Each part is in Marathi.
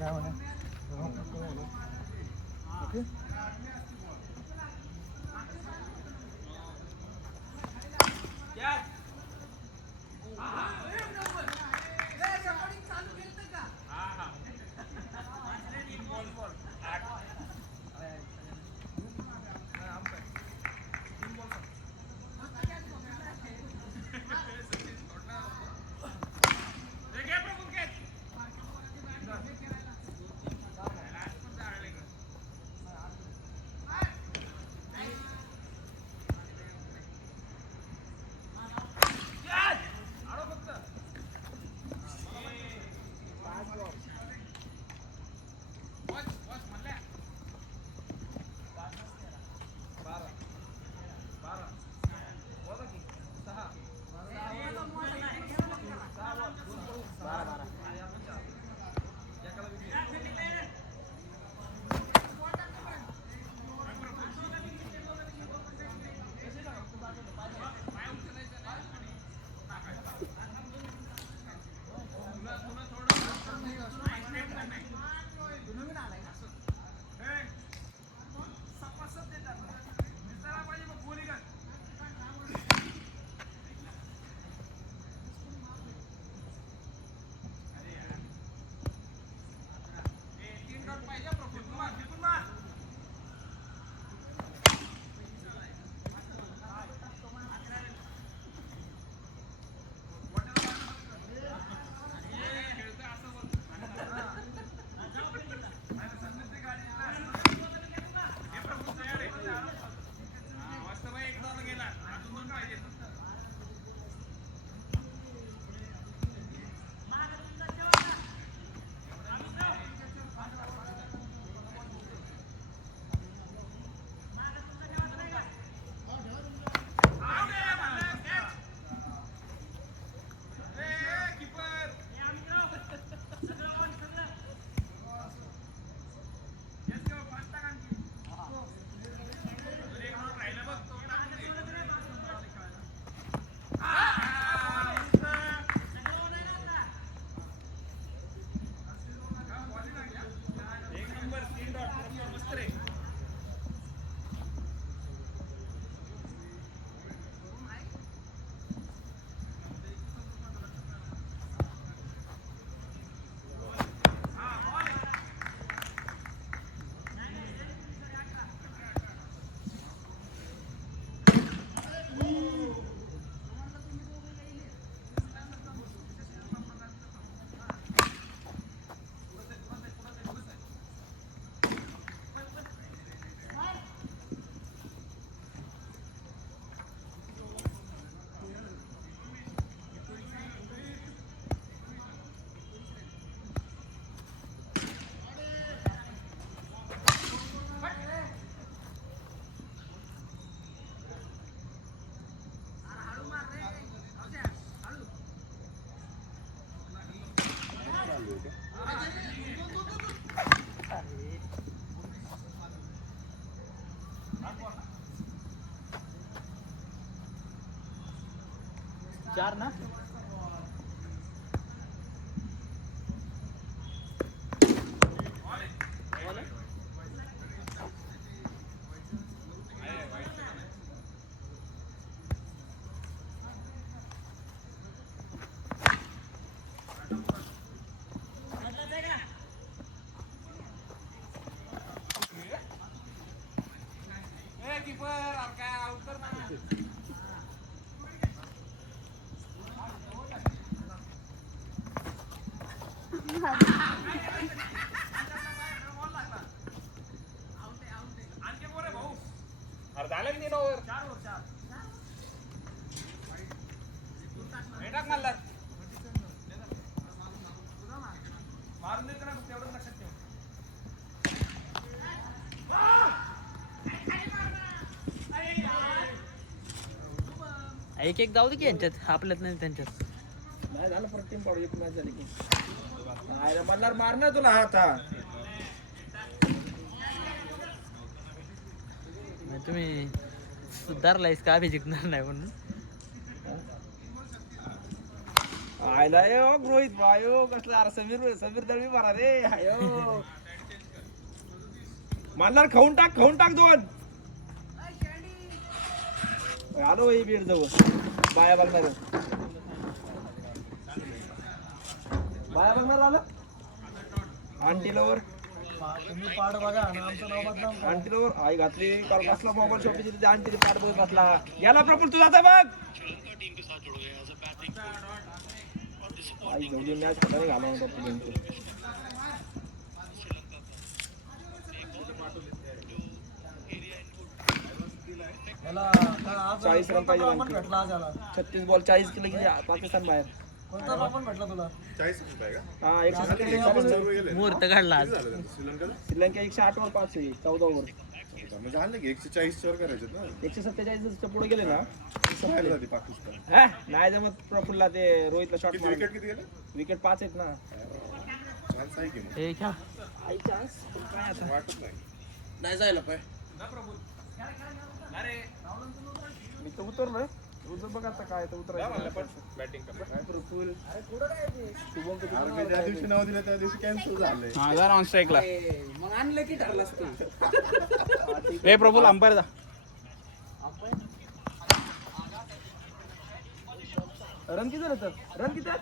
काय म्हणे ओके चार ना एक एक जाऊ दे की यांच्यात आपल्यात नाही त्यांच्यात. नाही झालं परत टीम पाडू एक मॅच झाली की नाही मल्हार मारणार तुला आता. तुम्ही सुधारलायस का बी जिंकणार नाही म्हणून. आयला रोहित भायो कसला अरे समीर दळवी मारा रे आयो. मल्हार खाऊन टाक 2. आलो बीड जवळ बाया बघणार आलं आंटीलावर तुम्ही पाड बघा आणि आमचं नाव बदनाम. आंटीलावर आई घातली काल कसला मोबाईल शॉपी तिथे आंटीने पाड बघत बसला. गेला प्रफुल तुझा आता बघ आई जेवढी मॅच खटाने घाला होता याला आज 40 रन पाहिजे पण भेटला आज याला. 36 बॉल 40 केले की पाकिस्तान बाहेर. कोणता रन पण भेटला तुला? 40 रुपये का? हा 137 मुहूर्त काढला आज. श्रीलंका श्रीलंका 108 वर 5 आहे 14 ओव्हर. म्हणजे आणलं की 140 वर करायचे ना 147 पुढे गेले ना संपायला जाते पाकिस्तान. हा नाही जमत प्रफुल्ला ते रोहितला शॉट किती विकेट किती गेले? विकेट 5 आहेत ना. चान्स आहे की मग? हे घ्या. आई चान्स काय आता वाटत नाही. नाही जायला पाहिजे. मी तर उतरलोय उतर बघ आता काय तर उतरायचं बॅटिंग का? काय प्रफुल शुभम कधी अरे मी ज्या दिवशी नाव दिलं त्या दिवशी कॅन्सल झालंय. हजार ऑन स्ट्राईकला मग आणलं की ठरलास तू. ए प्रफुल अंपायर जा. रन किती झालं तर रन किती आहेत?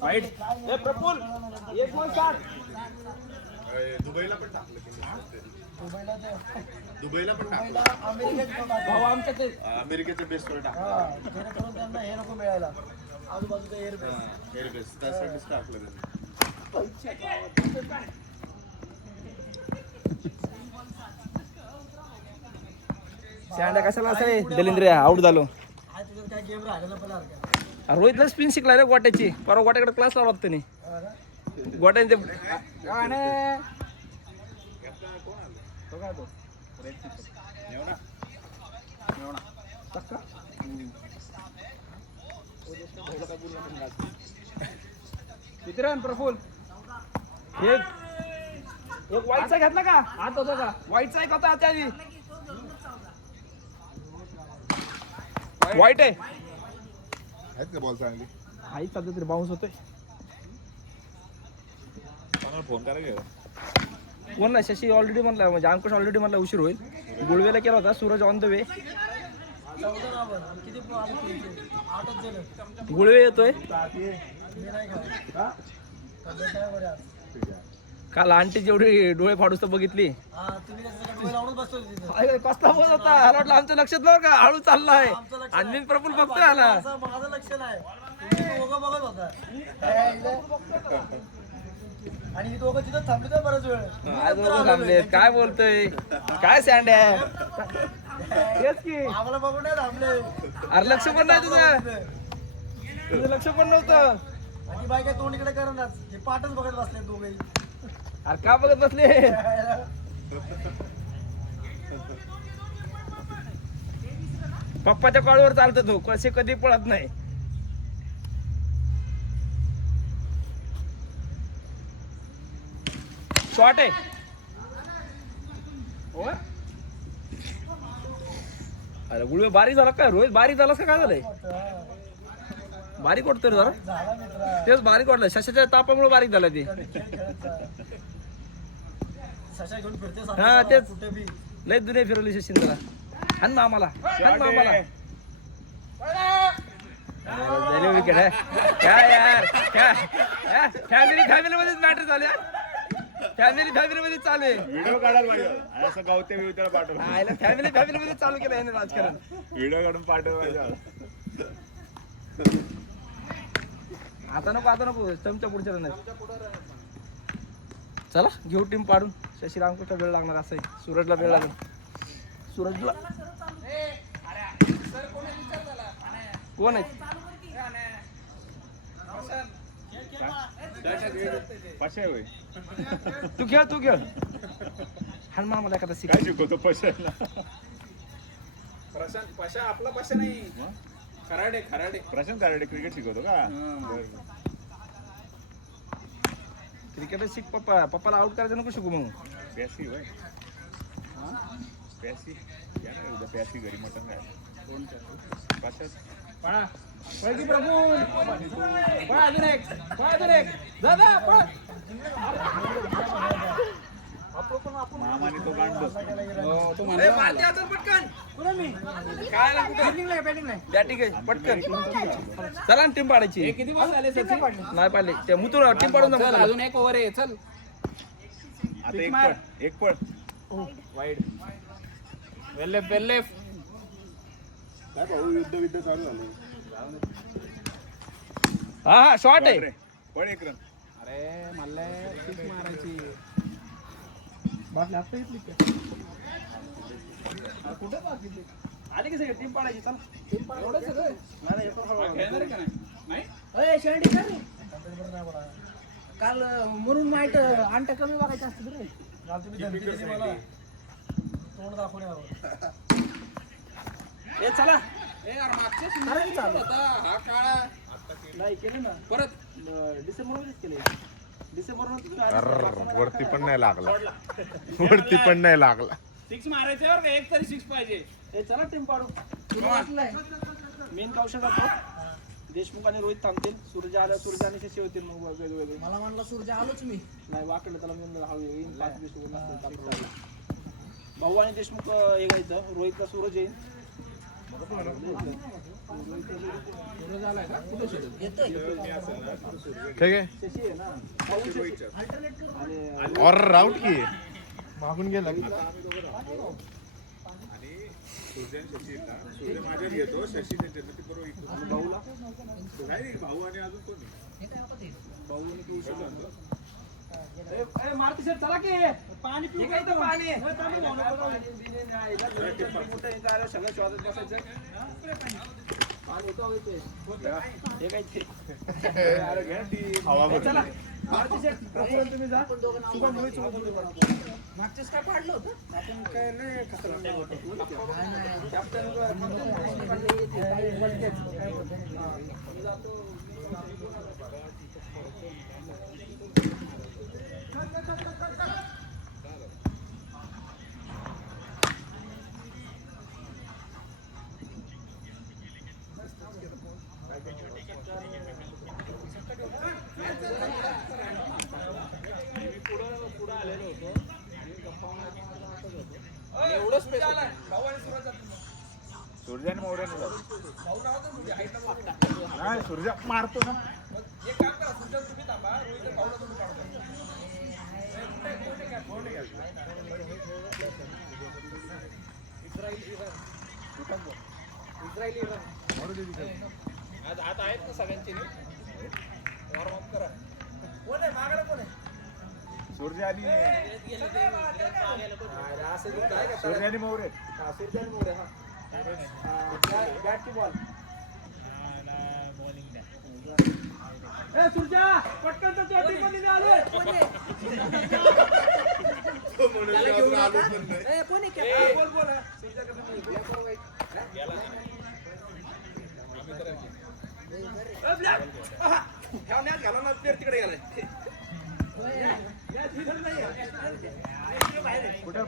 वाईट ए प्रफुल 1.60 दुबईला पण टाकलं की मी. दुबईला ते दुबईला पण टाकलं. अमेरिकेत भाऊ आमच्या ते अमेरिकेचं बेस्ट वर टाकलं. हा जेणेकरून त्यांना हे नको मिळायला आजूबाजूचा एअरबेस. एअरबेस त्यासाठीच टाकलं त्यांनी. स्टँड कशाला असं दलिंद्र आउट झालो. आज तुझ्यात काय गेम राहिलेला पण का? रोहितला स्पिन शिकला रे गोट्याची परवा गोट्याकडे क्लास लावला त्याने गोट्याने किती रन प्रफुल एक वाईटचा घेतला का हात होता का वाईटचा एक होता त्या आधी वाईट आहे आहेत का बॉल चांगली? आई सध्या तरी बाउन्स होतोय कोणाला फोन करायला म्हणला शशी ऑलरेडी म्हणला म्हणजे अंकुश ऑलरेडी म्हणला उशीर होईल. गुळवेला केला होता सूरज ऑन द वे. किती आठच झालं. गुळवे येतोय मी नाही खात. तब्येत काय बरं आज? काल आंटी जेवढी डोळे फाडूस तर बघितली हा तुम्ही त्याचं डोळे लावूनच बसतो तिथं. आई, कसला बोल होता मला वाटलं आमच्या लक्षात नव्हतं का हळू चाललाय आमचं लक्ष आणि नाही. मी प्रफुल बघतोय आला असं माझं लक्ष नाही. तुम्ही दोघं बघत होता. आणि ही दोघं तिथं थांबली तर बराच वेळ. काय दोघं थांबलेत काय बोलतोय काय सँड आहे तेच की आम्हाला बघून नाही थांबले. अरे लक्ष पण नाही तुझं लक्ष पण नव्हतं. आणि बाई काय तोंड इकडे करणार हे पाठच बघत बसले दोघेही. अरे का बघत बसले पप्पाच्या कॉलवर चालतो तो कसे कधी पळत नाही. शॉर्ट आहे हो अरे गुळवे बारीक झाला काय रोहित बारीक झालास का काय झालंय बारीक वाटतोय रे जरा झाला मित्रा. तेच बारीक वाटलं शशाच्या तापामुळे बारीक झालं ते सशा घेऊन फिरते हा, सारखं तेच. कुठे बी. लय दुनिया फिरवली शशीन त्याला हान ना आम्हाला झाले विकेट काय यार काय फॅमिली मध्येच मॅटर झाले फॅमिली मध्ये चालू आहे व्हिडिओ काढायला पाहिजे असं गावते मी त्याला पाठव फॅमिली मध्ये चालू केलं याने राजकारण. व्हिडिओ काढून पाठव माझ्या. आता नको चमच्या पुढच्या नाही चला घेऊ टीम पाडून शशी रामकृष्ण वेळ लागणार असं आहे सूरजला वेळ लागेल सूरजला कोण आहे पाचशे होय. तू खेळ हाण मामाला एखादा शिक. काय शिकवतो पशाला? प्रशांत पशा आपला पशा नाही खराडे खराडे प्रशांत तारडे क्रिकेट शिकवतो का? बरं. क्रिकेटच शिक पप्पा. पप्पाला आउट करायचं नको शिकू मग. प्यासी होय. प्यासी या ना उद्या प्यासी घरी मटण काय पशात पळा पळ की प्रभू. पळ अजून एक. पळ अजून एक. जा जा पळ. मामाने तो गांडो. तो ए, मारते अजून पटकन. काय ना कुठे बॅटिंग आहे पटकन. चला टीम पाडायची. किती बॉल झाले सचिन? नाही पाडले ते मुतून टीम पाडून चल जा. अजून एक ओव्हर आहे चल आता एक पळ एक पळ. वाईड वेल्ले वेल्ले काय भाऊ युद्ध चालू झालं. हा हा शॉट आहे. रे पळ एक रन. अरे मला सिक्स मारायची आली की सगळी टीम पाडायची. चल एवढं सगळं नाही खेळणार आहे का नाही काल म्हणून माहित अंट कमी बघायचं असतं रे. काल तुम्ही धमकी दिली मला तोंड दाखवण्यावर. ए चला. ए यार मागच्या सीझनला होता हा काळा नाही केलं ना परत डिसेंबर मध्येच केले. डिसेंबर वरती पण नाही लागला. वरती पण नाही लागला. सिक्स मारायचे बरं का एक तरी सिक्स पाहिजे ए चला टीम पाडू. मेन कौशल देशमुख आणि रोहित थांबतील. सूर्य आल्या सूर्य आणि शशी होतील मग वेगवेगळे. मला म्हणलं सूर्य आलोच मी. नाही वाकडलं त्याला म्हणून हळू येईन 5 देशमुख नसतील. भाऊ आणि देशमुख हे घ्यायचं. रोहितला सूरज येईल. ठीक आहे. शशी आहे ना. आणि और राऊट की मागून गेला की सूर्य माझ्यात घेतो. शशी भाऊला भाऊ आणि अजून कोणी मारुती शेठ चला की पाणी पिऊ. काय तर पाणी सगळं शोधत बसायचं. पाणी होतं होते हे काय ते. अरे घ्या ती. हवा बघ. चला मारुती शेठ प्रफुल्ल तुम्ही जा. शुभम रोहित सोबत बोलू. मागच्याच काय पाडलं होतं. आपण काय नाही कसं कॅप्टन सूर्य आणि मोहऱ्याने नाही सूर्य मारतो ना. आज आता आहेत ना सगळ्यांची वॉर्मअप करा कोण आहे मागायला कोण आहे. सूर्य आणि सूर्य आणि मोहरे. सूर्य आणि मोरे. हा बॅट की बॉल. ए सूर्या पटकन तर चोटी पण नाही आले. कोणी बोल बोल. सूर्या कसं घाला ना प्लेअर तिकडे गेलाय. कुठे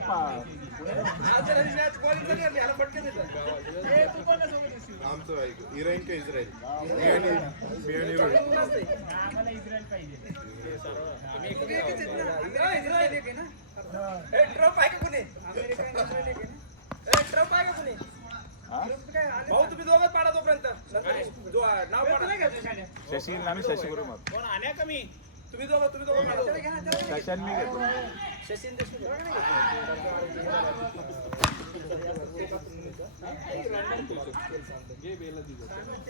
आमचं इराण का इस्रायल. मी आणि रोहित. ट्रम्प आहे का कोणी. ट्रम्प आहे का कोणी. भाऊ तुम्ही दोघं पाडा तोपर्यंत नाव पाडा. शशी आम्ही शशी बरोबर कोण आण्या कमी तुम्ही दोघं पाडा. शशान मी घेतो. सचिन देशमुख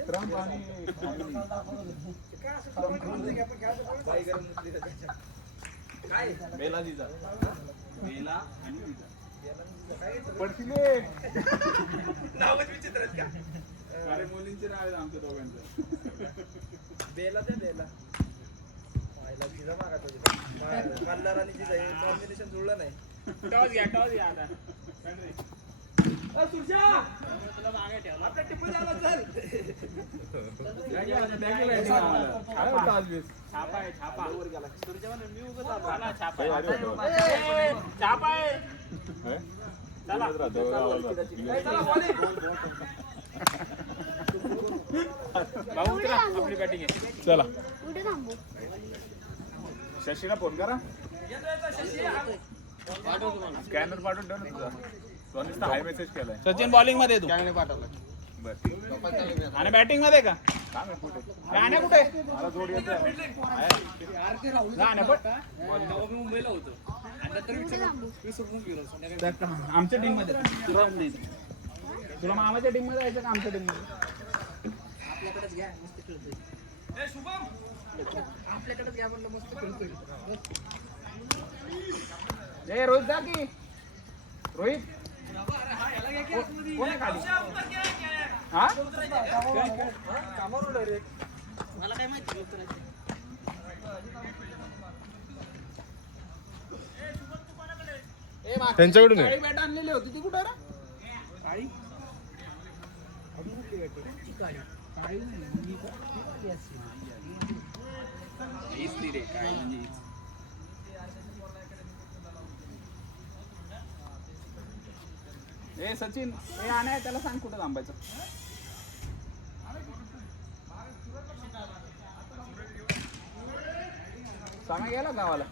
ट्रम्प आणि काय बेला दिजा बेला आणि पडशिले नावच विचित्र आहेत का. अरे मुलींचे नाव आहेत आमच्या दोघांचं. बेला दे बेला. जिजा मागा तो. मल्हार आणि जिजा हे कॉम्बिनेशन जुळलं नाही. टॉस घ्या आता. छापा आहे छापा. चला, छापा आहे. छापा आहे. चला. भाऊ उतरा, आपली बॅटिंग आहे. चला कुठे थांबू? शशीला फोन करा. स्कॅनर पाठवून ठेव ना तुझा. तो नुसता हाय मेसेज केलाय. सचिन बॉलिंग मध्ये तू बरं आणि बॅटिंग मध्ये का? सांग ना कुठे. राहण्या कुठे? मला जोड येते. राहण्या पण कुठे थांबू? आमच्या टीम मध्ये तुला मामाच्या टीम मध्ये जायचं का आमच्या टीम मध्ये? ए रोहित जा की. रोहित कोण आहे खाली? हा मला काय माहिती उतरायचं. त्यांच्याकडून आहे. काळी बॅट आणलेली होती ती कुठं रे? काळी ए सचिन ए आणाय त्याला सांग कुठं थांबायचं. सामा गेला गावाला.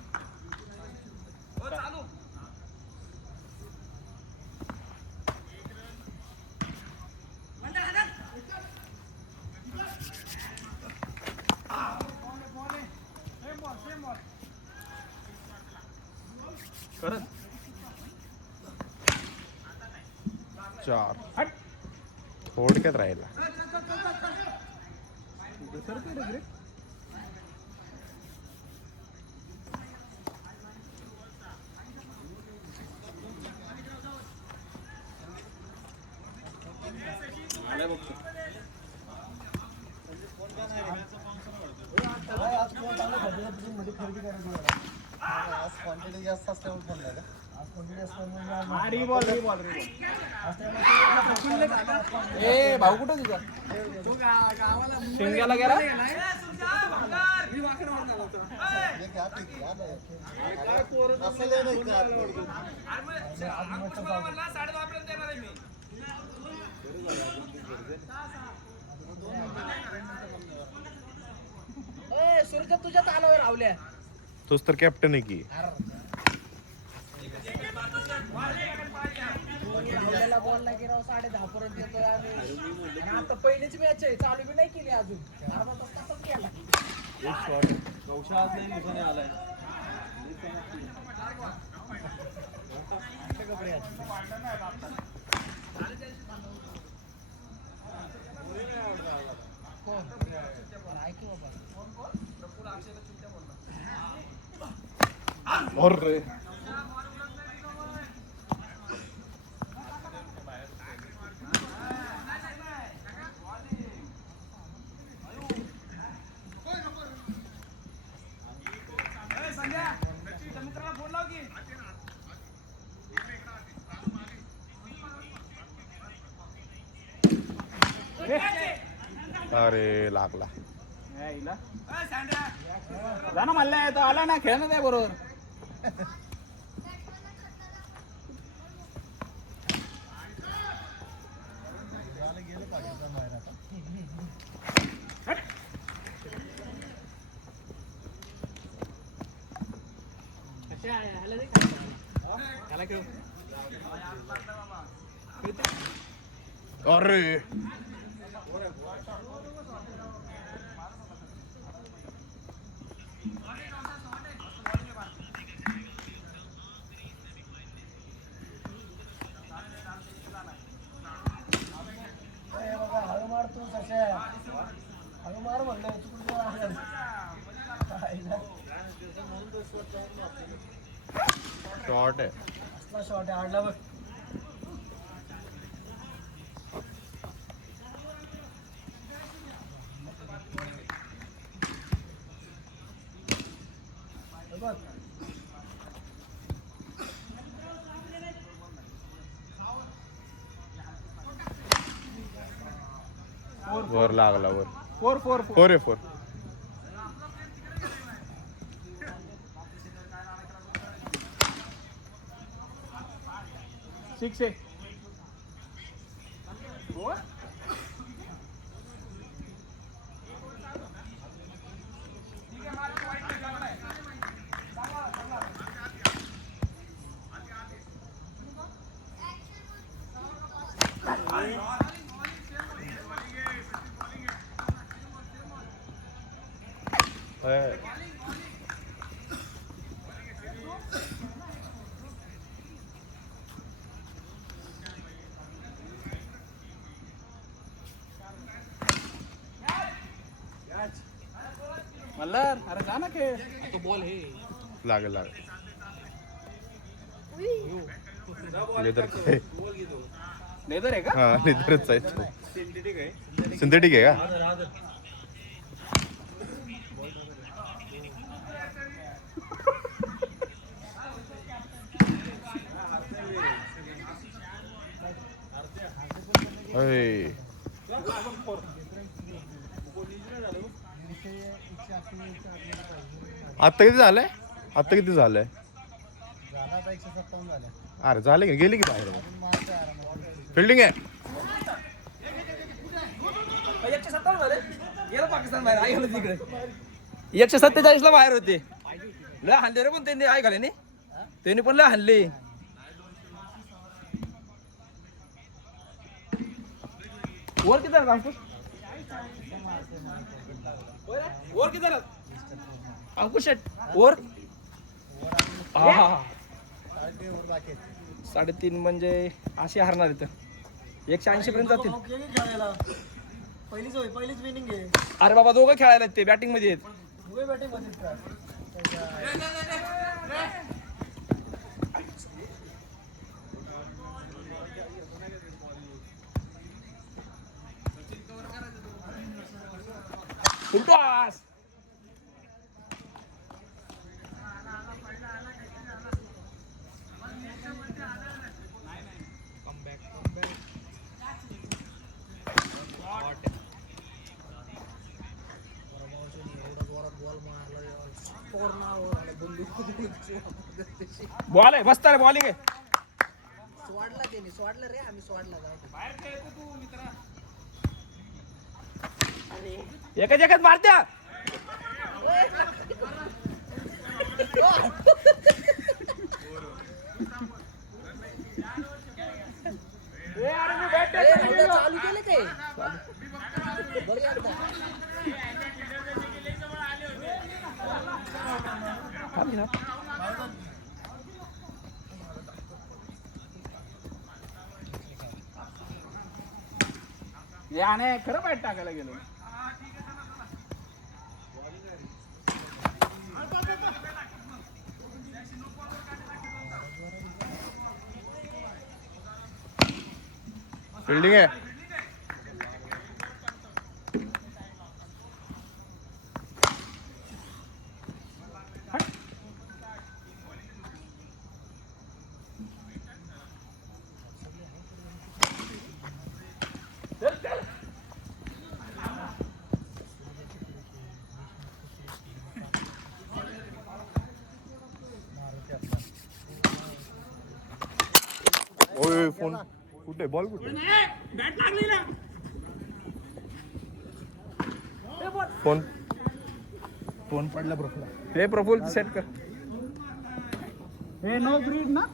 करत 4 हट. थोडक्यात राहिला. आज कोण चांगलं खरेदी मध्ये खरेदी करायची मला. आज क्वांटिटी जास्त असल्यामुळे फोन झाला. आज क्वांटिटी असल्यामुळे रिबॉल ए भाऊ कुठं तुझा? शिंग्याला गेला. सूर्य तुझ्या तालावर रावल्या. तोच तर कॅप्टन आहे की. बॉल नाही की राव 10:30 पर्यंत येतोय आम्ही. आणि आता पहिलीच मॅच आहे, चालू बी नाही केली अजून. अर्धा तास तासच केला. अरे अरे लागला. जा ना मल्ला तो आला ना खेळ ना त्या बरोबर. अरे हळू मार तू सशा. हळू मार म्हणलं शॉर्ट आहे. असला शॉट आहे आडला बघ. बघ वर लागला वर 4 4 आहे 4 6 आहे. मल्हार अरे जा ना खेळ. तो बॉल हे लागेल लागेल उई. लेदर लेदर आहे का? हा लेदरच आहे सिंथेटिक आहे का अय. आता किती झालंय आता किती झालंय झाला आता 157 झाले. अरे झाले का गेली की बाहेर मारते आरामात. फिल्डिंग आहे 157 झाले गेलं पाकिस्तान बाहेर आई गेलं तिकडे 147 ला बाहेर होते लय हाणले रे पण त्यांनी आई घाले त्यांनी पण लय हाणले वर किती झालं अंकुश वर किती झालं अंकुश शेट वर हा हा हा 3.5 म्हणजे अशी हरणार इथं 180 पर्यंत जातील खेळायला पहिलीच विनिंग आहे. अरे बाबा दोघं खेळायला आहेत ते बॅटिंग मध्ये आहेत उभे बॅटिंग मध्ये का? फुलटॉस बॉल आहे मस्त आहे बॉलिंग आहे सोडला त्यांनी सोडला रे आम्ही सोडला जाऊ एकच मारत्या चालू केलं काय बघ एकदा. याने खरं बॅट टाकायला गेलो फिल्डिंग आहे ओय फोन कुठे बॉल कुठे बॅट लागली ना फोन फोन पडला प्रफुल हे प्रफुल सेट कर हे नो ग्रीड ना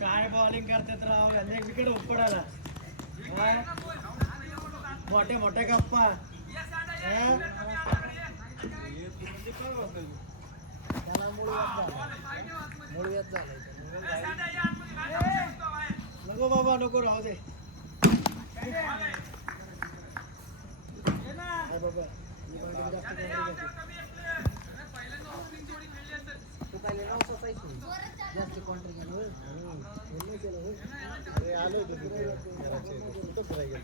काय बॉलिंग करतात राव यांनी विकेट उपडायला मोठ्या मोठ्या गप्पा नको बाबा नको राहू दे बाबा जास्त कॉन्ट्रॅक्ट आलो होतो फिरायला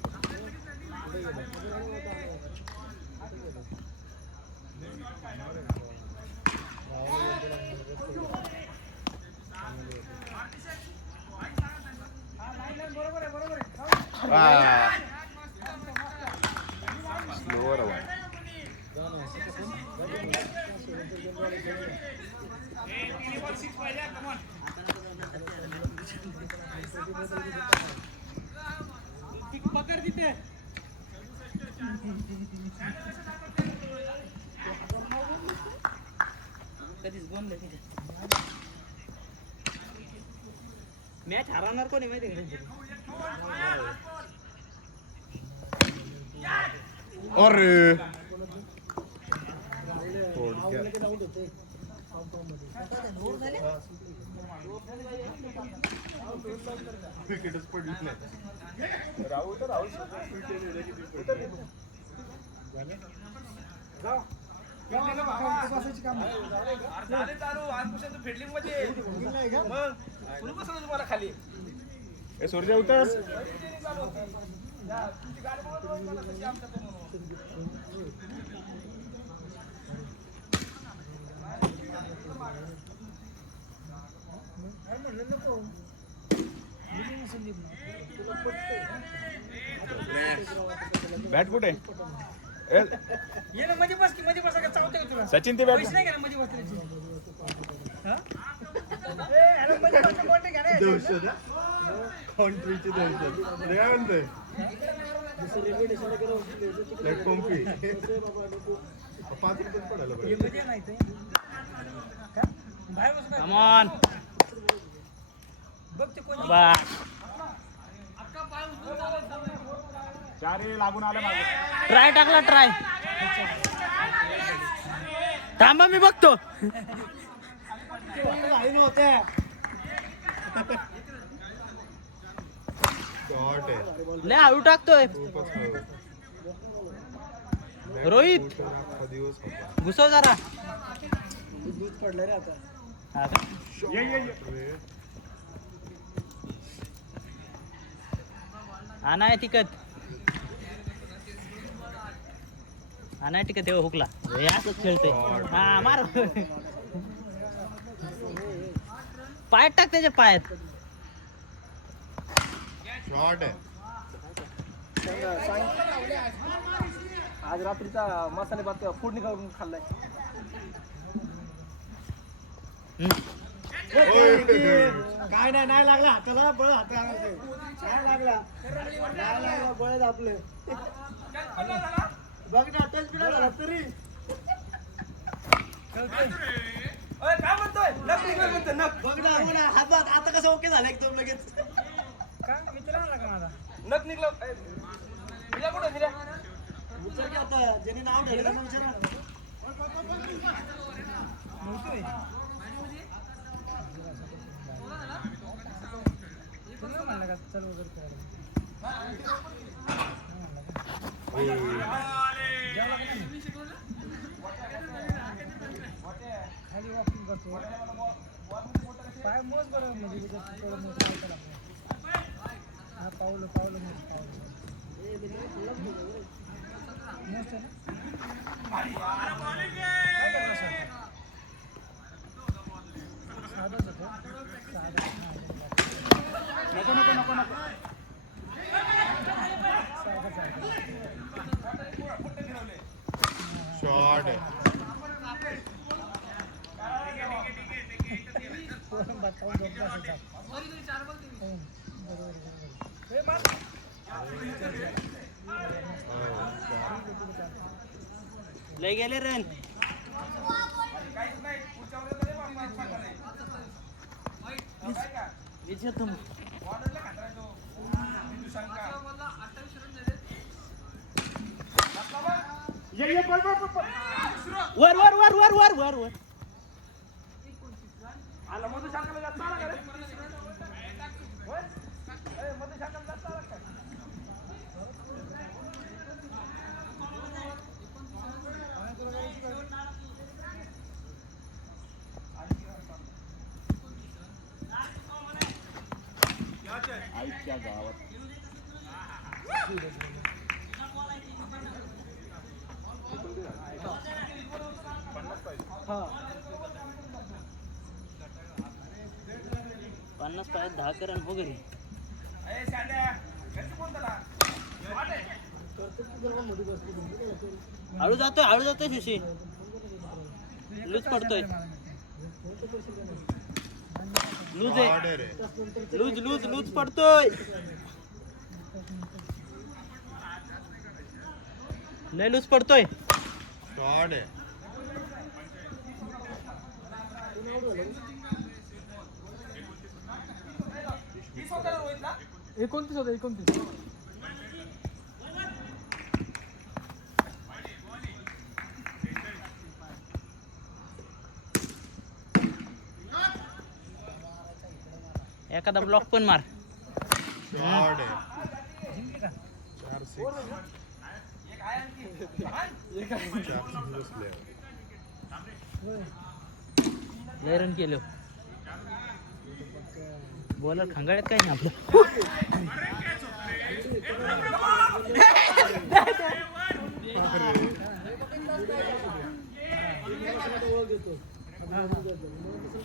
स्लोवर हवा पकड तिथे कधीच बोल मॅच हरवणार कोणी माहिती अरे विकेटच पडली नाही राहुल फिल्डिंग मध्ये तुम्हाला खाली सूर्य उतरस बॅट कुठे ये ना मध्ये बस की मध्ये बसा चावते का तुला सचिन ते बॅट पैसे नाही का मध्ये बसण्याची मध्ये बसणं कोणते घ्या ना कॉन्ट्रीची दहशत काय म्हणतोय प्लॅटफॉर्म फी 5 रुपये पडायला पाहिजे मध्ये नाही ते बाहेर बस कम ऑन बघ ते कोण चारी लागून आलं माझं ट्राय टाकला ट्राय थांबा मी बघतो शॉर्ट आहे लय हळू टाकतोय खूपच हळू. रोहित अख्खा दिवस होता. घुसव जरा दूध पडलं रे आता हा. वेळ. हा नाही तिकट हा नाही तिकट तेव्हा हुकला हे असंच खेळतोय हा मार पायात टाक त्याच्या पायात शॉर्ट आहे आज रात्रीचा मसाले भात फोडणी करून खाल्लाय काय नाही लागला हाताला बळ हाताला नाही लागला बळ आपलं बघ ना टच बिना झाला तरी काय म्हणतोय नक बघ ना हातात आता कसं ओके झालं एकदम लगेच का मित्र आला का माझा नक निघलं दिल्या कुठं दिल्या विचार की आता ज्याने नाव ठेवलं ना विचार नव्हतोय तुम्ही म्हणलं का चल वगैरे करायला खाली वॉकिंग करतो पाय मोज बरं म्हणजे थोडं मोठं पावसाला हा पावलं मोठ पावलं मोस्ट आहे ना काय करणार सर साधंच होतं शॉर्ट आहे लय गेले रन ऑर्डरला खात राहतो वर वर वर वर वर वर वर आला मधू शाखाला जास्त आला का रे? होय? ए, मधू शाखाला जास्त आला का? आईच्या गावात हा 50 पायात 10 करण हो घरी. ए, शांड्या, घरचं कोण त्याला? वाट आहे. हळू जातोय शशी. लूज पडतोय. लूज आहे. ऑर्डर आहे. लूज लूज लूज पडतोय. लय लूज पडतोय. शॉर्ट आहे. ही स्वतःला रोहित ना? 29 होतं 29. एखादा ब्लॉक पण मार. शॉर्ट आहे. 4-6. एक आहे आणखी. लहान. 4-6 बसले. लय रन केलं. बॉलर खंगाळ्यात काय नाही आपलं.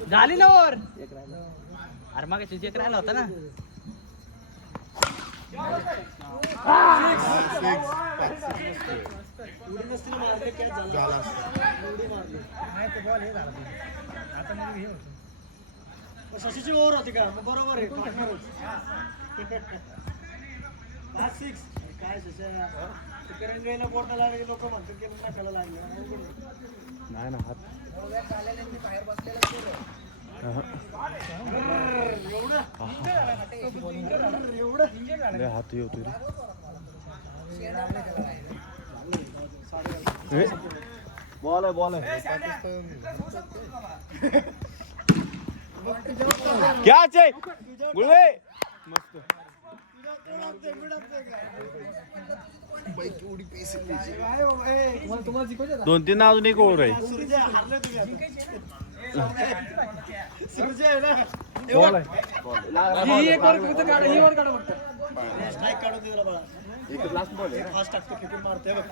झाली ना वर. अरे मागे चेक राहिला होता ना. 6 झाला असता. नाही ते बॉल हे झाला ते. आता मग हे होतं. शशीची ओव्हर होती का मग बरोबर आहे पार्टनरच. 5-6 काय शशा करंगईला बोट लागले लोक म्हणतात की नाकाला लागले. नाही ना हात. लय हात येतोय रे. बॉल आहे. क्या चे गुळवे मस्त. तुम्हाला जिंकायचं 2-3 अजून एक ओव्हर आहे. बॉल आहे. ही एक वर कुठं काढ ही वर काढ फक्त. स्ट्राईक काढून दे जरा बाळा. एक लास्ट बॉल आहे. फास्ट टाकतो फेकून मारते बघ.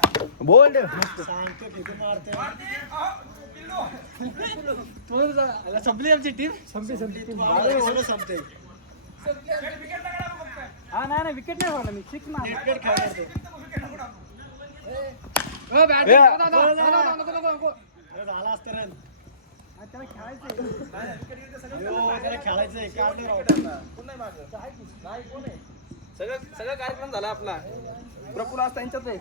बोल्ड सांगतो फेकून मारते. संपली आमची टीम. संपली टीम. सगळं संपते. हा नाही विकेट नाही व्हायला मी 6 मारला. क्रिकेट खेळणार ते. अरे झाला असतं रन. त्याला खेळायचं त्याला खेळायचंय काढलं राव. कोण नाही मागं? नाही, कोण आहे? सगळं कार्यक्रम झाला आपला. प्रफुल्ल आज त्यांच्यात आहे.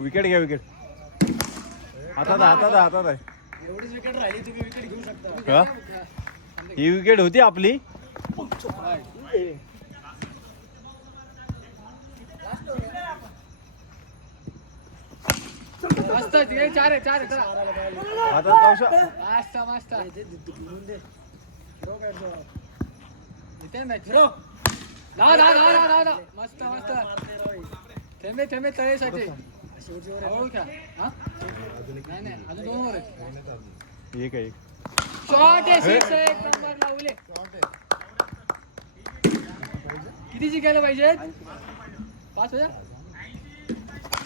विकेट घ्या विकेट. हातात आहे. एवढीच विकेट राहिली तुम्ही विकेट घेऊ शकता. हा? ही विकेट होती आपली. मस्त 4 आहे चला. हातात कौशा. मस्त घेऊन दे. खेळो काय तो. इथे मॅच ला मस्त मारते राव ही. थेंबे तळेसाठी शेवटची वर हळू खेळा. हा नाही अजून 2 ओव्हर आहेत. एक आहे. शॉट आहे 6 एक नंबर लावले. किती जिंकायला पाहिजे 5,000.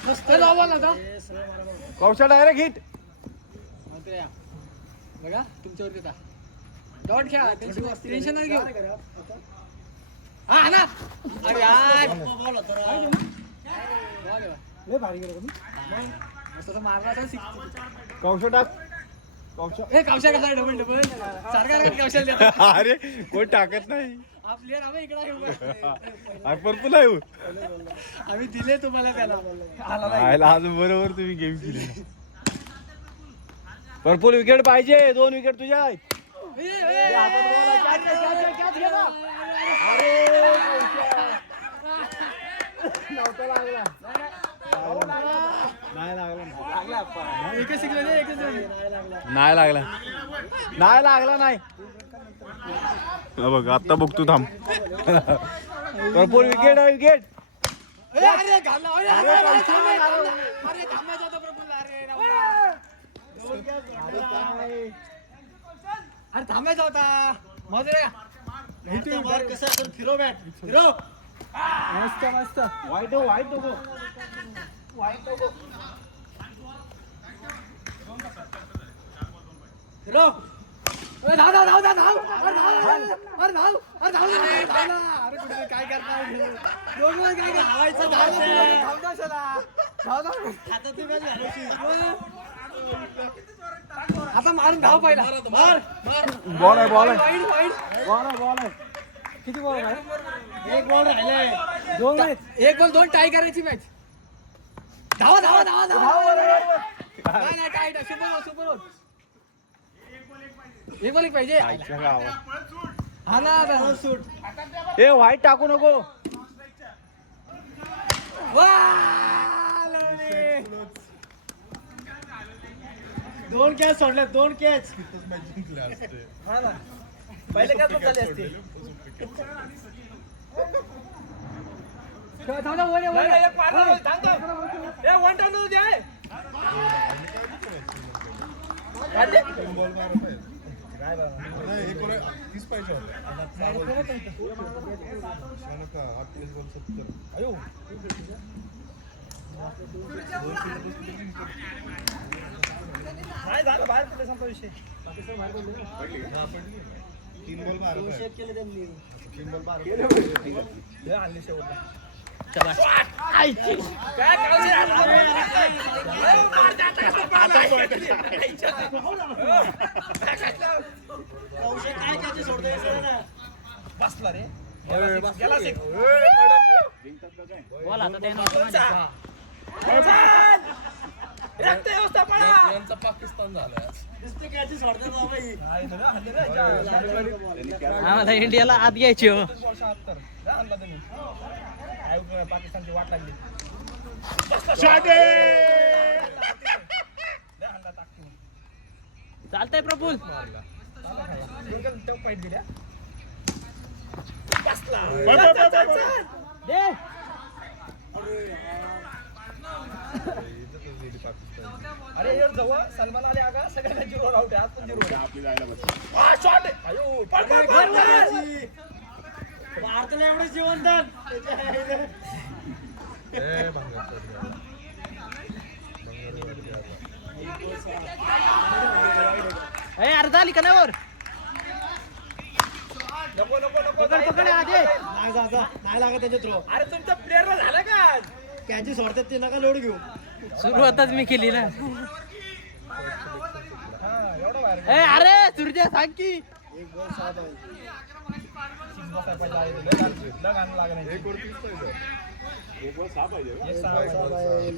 मस्त लावा ना आता. कौशा डायरेक्ट हिट. म्हणते या बघा तुमच्यावरती आता डॉट घ्या. टेन्शन नाही घेऊ. हा ना अरे यार बॉल होता राव. लय भारी गेलो तुम्ही. मस्त मारला असा 6. कौशा टाक. कौशा. ए कवशा कसा डबल सारखा कवशाला देतात. अरे कोण टाकत नाही. आपले ना इकडे अरे पर्पल आहे. आम्ही दिले तुम्हाला त्याला. आयला आज बरोबर तुम्ही गेम केली. पर्पल विकेट पाहिजे. 2 विकेट तुझ्या आहेत. नाही लागला नाही बघ आता बघतो थांब भरपूर विकेट अरे थांबायचा होता मधुरे कसं असेल फिरो बॅट फिरो मस्त मस्त वाईट फिरो अरे धाव धाव धाव धाव धाव अरे धाव अरे धाव अरे धाव अरे धाव ना अरे कुठे काय करताय दोन काय काय धावायचं धाव धाव धाव हातातली बॅट घालायची आता मारून धाव पहिला मार बॉल आहे वाईट किती बॉल आहे एक बॉल राहिले दोन एक बॉल दोन टाय करायची मॅच धावा धावा धावा धावा नाही नाही टाय सुपर एक बॉल एक पाहिजे हा ना सूट ए व्हाईट टाकू नको दोन कॅच सोडले दोन कॅच हा ना पहिले काय झाले असते नाही झालं बाहेर पडले संपला विषय तीन बॉल बारा केले त्यांनी तीन बॉल बारा आणले शेवटला काय कॅच सोडते बसला रे यांचा पाकिस्तान झाला नुसते कॅच सोडते बाबाई आम्हाला इंडियाला आत घ्यायची हो पाकिस्तानची वाट लागली चालतंय प्रफुल दिल्या अरे यार जवळ सलमान आले आगा सगळ्यांना जिरो आउट आहे आज पण जिरो शॉट अयो भारताला एवढं जीवनदान अर्धा आली का नावर नको नको नको पकड आधी नाही लागत त्याच्या थ्रो अरे तुमच्या प्लेअरला झालं का कॅच सोडतात ते नका लोड घेऊ सुरुवातच मी केली ना अरे सूर्या सांग की एक बॉल 7 आहे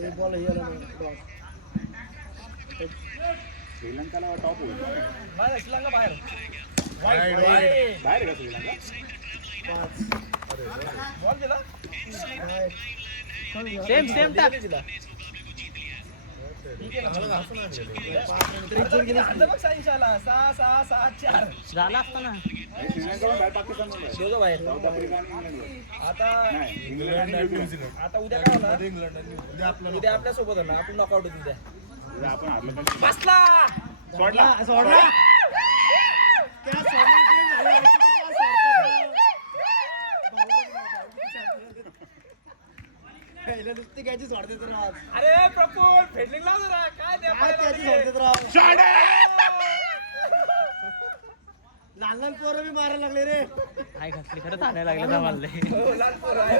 एक बॉल श्रीलंकाला टॉप होईल श्रीलंका बाहेर बाहेर का श्रीलंका बॉल दिला सेम टाक झाला असता ना श्रीलंका बाहेर पाकिस्तान दोघं बाहेर साऊथ आफ्रिका आणि इंग्लंड आता इंग्लंड आणि न्यूझीलंड आता उद्या काय होणार उद्या आपल्या सोबत होणार आपण नॉकआउट होतो उद्या आपण हारलं पण बसला सोडला सोडला क्या नुसती कॅची सोडते तर आज अरे प्रफुल फेडलिंग लाव जरा काय ते काय कॅची सोडते तर आज लहान लहान पोरं बी मारायला लागले रे काय घातली खरंच आणायला लागलं मारले लहान पोरं आहे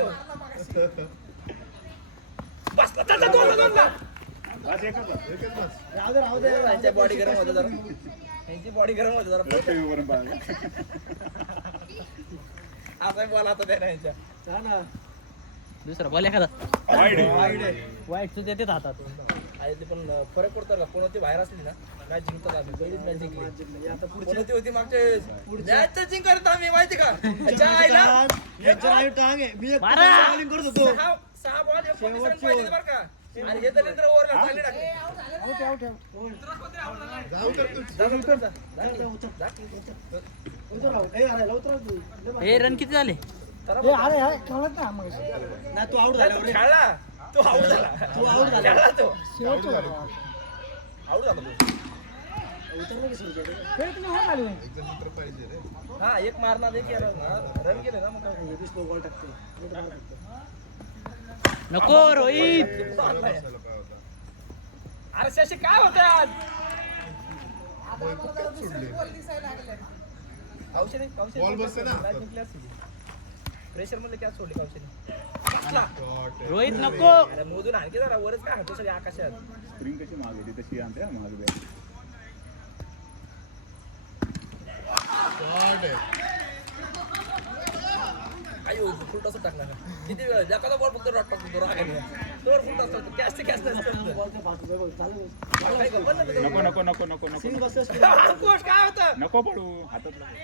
बसला चालला दोनला बस एकच राहू दे त्यांच्या बॉडी गरम होते जरा त्यांची बॉडी गरम होते जरा टीव्हीवरून पाहिलं असा बॉल आता द्या यांच्या हा ना दुसरा बॉल एखादा वाईड वाईट तुझ्या देत हातात आणि ते पण फरक पडतो का कोणती बाहेर असली ना मॅच जिंकतात आम्ही पहिलीच मॅच जिंकली आता कोणती होती मागच्या मॅच जिंकत आम्ही माहिती का पुढच्या टांग आहे मी एक बॉलिंग करत होतो 6 बॉल 1 पोझिशन पाहिजे बरं का आणि हे तर नंतर ओव्हरला चालले टाकले हे रन किती झाले नाही तू आउट झाला रे. खेळला तो आउट झाला तू आउट झाला खेळला तो शेवटचं झाला. आउट झाला तो उतरलं की सुरू केलं. हा एक मारणार एक रन केले ना मग हे बी slow ball टाकते. Late ball टाकते. नको रोहित अरे शशी काय होतं आज Ball बसते ना. प्रेशर मध्ये कॅच सोडली कौशली रोहित नको अरे मोजून आणखी जरा वरच काय होतो सगळे आकाशात स्प्रिंग कशी मागे येते तशी आणते हा मागे बॅट. अयो फुल टॉस टाकला का किती वेळ ज्याचा बॉल फक्त रॉट टाकतो रागाने तोवर फुल टॉस टाकतो कॅच ते कॅच नसतं Ball ते फास्ट बॉल चालू. काय गप्पा नाही नको नको नको नको नको Swing बसते, swing. कोच काय होतं नको पडू हातात लागू.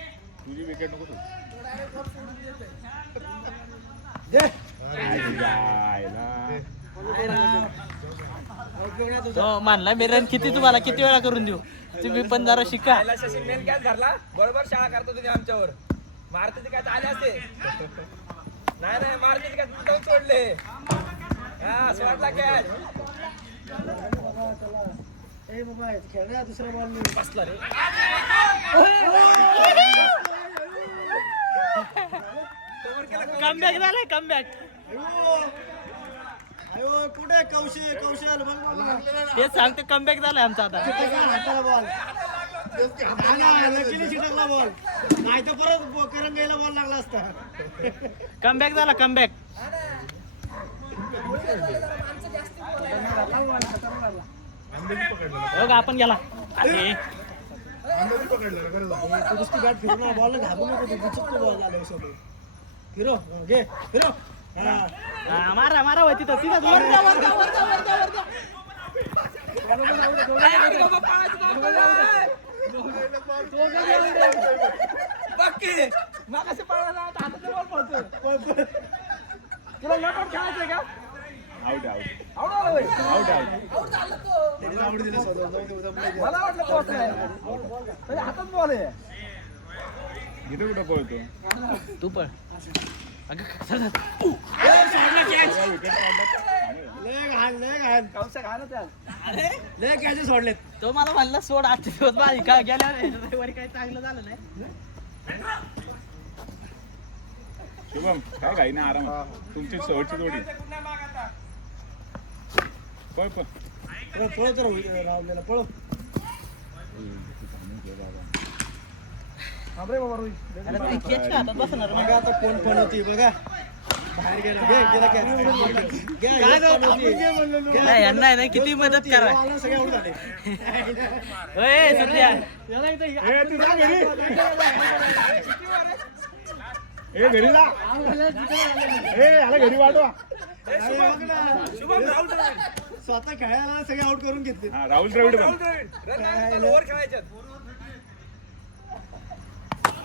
तुझी विकेट नको तू दे. तो मानला मी रन किती तुम्हाला किती वेळा करून देऊ तुम्ही पण जरा शिका पहिला शशी मेन कॅच धरला बरोबर शाळा करतो तुम्ही आमच्यावर मारते काय आले असते नाही नाही मारते काय तुम्ही जाऊन सोडले हा सोडला कॅच बाबा, चला. ए बाबा खेळ ना दुसऱ्या बॉल मी बसला रे कमबॅक झालाय कमबॅक अयो कुठे कौशल कौशल बघ बाबा. तेच सांगते कमबॅक झालाय आमचा आता हाताला बॉल लकीली चिटकला बॉल नाही तर परत करंगाईला बॉल लागला असता कमबॅक झाला कमबॅक बघ आपण गेला अरे तू नुसती बॅट फिरवणार बॉल घाबरू नको तू गुचकतो बॉल झाला सोबत फिरो घे फिरो हा हा, मारा मारा होती तर तिथं वर जा, वर जा, वर जा, वर जा, वर जा. बाकी मागाशी पळाला आता हाताचा बॉल पळतोय तुला लॉकआउट खेळायचंय का आउट आउट आउट आला होय त्याने आवड दिलं स्वतः जाऊ दे, उद्या play मला वाटलं पोहोचलाय त्याच्या हातात बॉल आहे इथे कुठं पळतो तू पण अगं, चल, चल. लय घाण कौशा घालत त्यात लय कॅच सोडलेत तो मला म्हणला सोड आजचे दिवस माझी का गेल्यावर रविवारी काही चांगलं झालं नाही शुभम काय घाई ना आराम तुमची शेवटची जोडी पळ पळ पळो तर रावलेला पळो थांबरे बाबा रोहित अरे तू catch का हातात बसणार मग बघा आता कोण पण होती बघा बाहेर गेला गेला कॅच नाही यांना आहे ना किती मदत करा सगळे आउट झाले ओय सुद्या ए तू जा घरी ए घरी जा ए आला घरी वाटवा शुभम राहुल द्रविड स्वतः खेळायला सगळे आउट करून घेतले हा राहुल द्रविड राहुल पण द्रविड रन नाही ओव्हर खेळायच्यात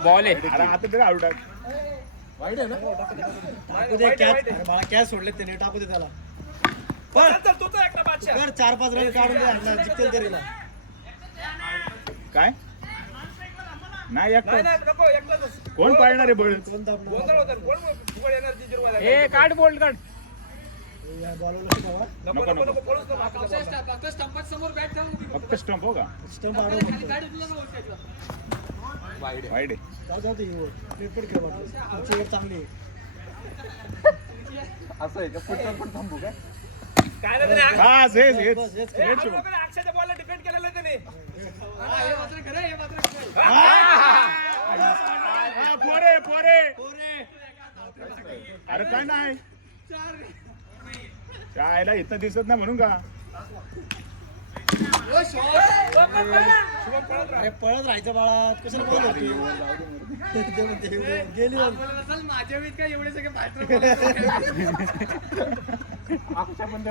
बॉल आहे अरे आता तरी आउट आहे टाकू दे कॅच मला कॅच सोडले त्याने टाकू दे त्याला पण चल तू तर एकटा बादशाह कर 4-5 रन काढून दे ह्यांना जिंकतील तरी ना काय नाही नाही एकटा नाही नको एकटाच कोण पाळणार आहे बळ कोण दाबणार गोंधळ होतात कोण फुगड येणार तिजोर ए काढ बोल्ड काढ या बॉलला शिकावा नको नको, नको नको. नको पळूच नको फक्त स्टंप हो का स्टंप आडो वाईड आहे जाऊ दे येऊ क्रिकेट खेळ तुमची वेळ चांगली आहे असं आहे का फुटबॉल पण थांबू का काय नाही तरी हा हेच हेच बस हेच हेच शुभम. अक्षयच्या बॉलला डिपेंड केलेलं आहे त्याने हा, पोरे पोरे अरे काय नाही चायला इथं दिसत नाही म्हणून का अरे पळत राहायचं बाळा कशाला बोल होती गेली माझ्या वेळी काय एवढे सगळे अक्षय पण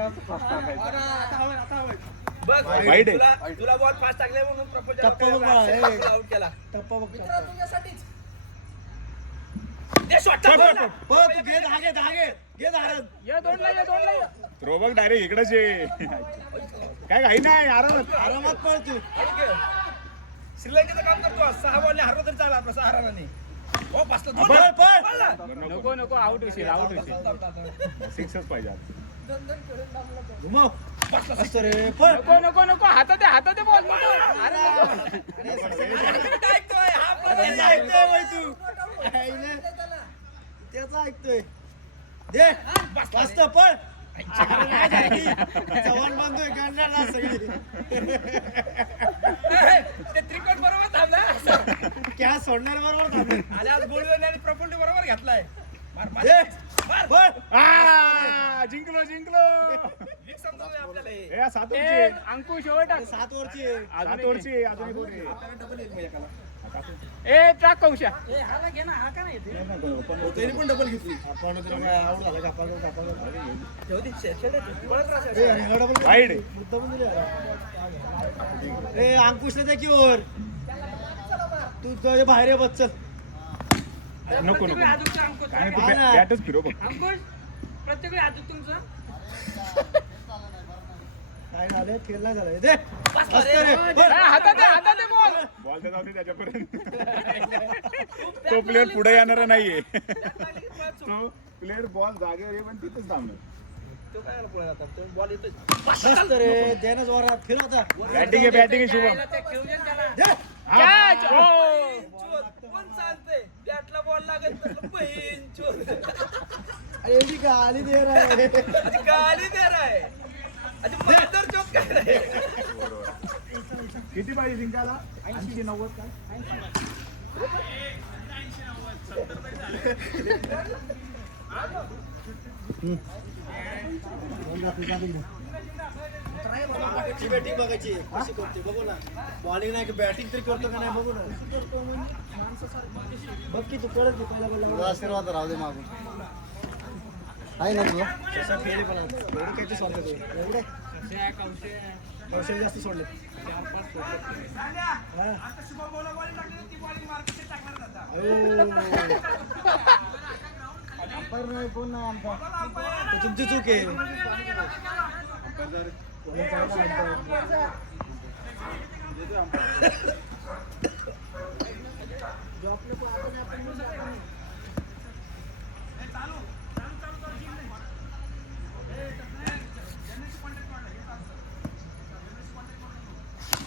बघ वाईट आहे. तुला बॉल फास्ट टाकले म्हणून टप्पा बघ बाळा, ए. प्रपोजल आउट केला टप्पा बघ टप्पा ते शॉट पळ तू घे धागे धागे घे धारण. ये दोनला ये दोनला ये. थ्रोबक डायरेक्ट इकडेच ये काय घाई नाही आरामात आरामात पळ तू. श्रीलंकेचं काम करतो आज. 6 बॉलने हरवा तरी चालला आपला 6 रनांनी. हो बसला दोन पळ, पळ. पळ ना. नको नको आउट होशील आउट होशील. सिक्सच पाहिजे आता. घुमव. असं रे पळ. नको नको नको हातात दे बॉल नको. अरे नको. कुठं ऐकतोय? हा पण त्याचा ऐकतोय बाई तू. आईने. त्याचा ऐकतोय. दे वाजत पळ. चव्हाण बांधतोय गंडा सगळी. ते त्रिकोण बरोबर थांबला. क्या सोडणार बरोबर थांबेल. आणि आज गोल्डन आणि प्रॉपर्टी बरोबर घेतलाय. मार मार दे मार. पळ. जिंकलो वीक समजवलंय आपल्याला हे. हे 7 ए, वरची अंकुश ओव्हर टाक. 7 ओव्हरची आहे. 7 वरची अजून एक वरची. डबल एक म्हणजे एकाला. ए टाक कौशा. तरी पण डबल घेतली. आपण तुला काय आऊट झालं का? आपण ठेव ते शेट पळत राहा. ए, आणि ह्याला डबल वाईड. मुद्दा पण दिला. ए अंकुशला दे की ओव्हर. तू तुझ्या बाहेर ये बस चल. नको नको अंकुश काय नाही, तू हा ना. बॅटच फिरव बघ. प्रत्येक वेळी हात तुमचं. काय झालं? फेल नाही झालं. दे बसला मस्त रे. रे. पळ. हातात दे बॉल. बॉल तर जाऊ दे त्याच्यापर्यंत. तो प्लेअर पुढे येणारा नाहीये. तो प्लेअर बॉल जागेवर ये पण तिथेच थांबणार. तो काय पळत आता? तो बॉल येतोय. मस्त रे. दे ना जोरात. फिर आता. बॅटिंग आहे शुभम. ते खेळून ये त्याला. दे. कॅच. ओ. कोण चालतंय? बॅटला बॉल लागत तर बहीण चोर. एवढी का आली दे रे. आधी गाली दे राय. आधी मास्टर चोक काय रे? किती पाहिजे जिंकायला? 80 90 काय? बॅटिंग बघायची कशी करते बघू ना. बॉलिंग नाही बॅटिंग तरी करतो का नाही बघू ना. बघ की तू कळत पहिला आशीर्वाद राहू दे मागून. आहे ना तुला तसं फेरी पण एवढं काही सोडलं तू एवढे कौशल जास्त सोडले. नाही कोण नाही आमचा. तुमची चूक आहे.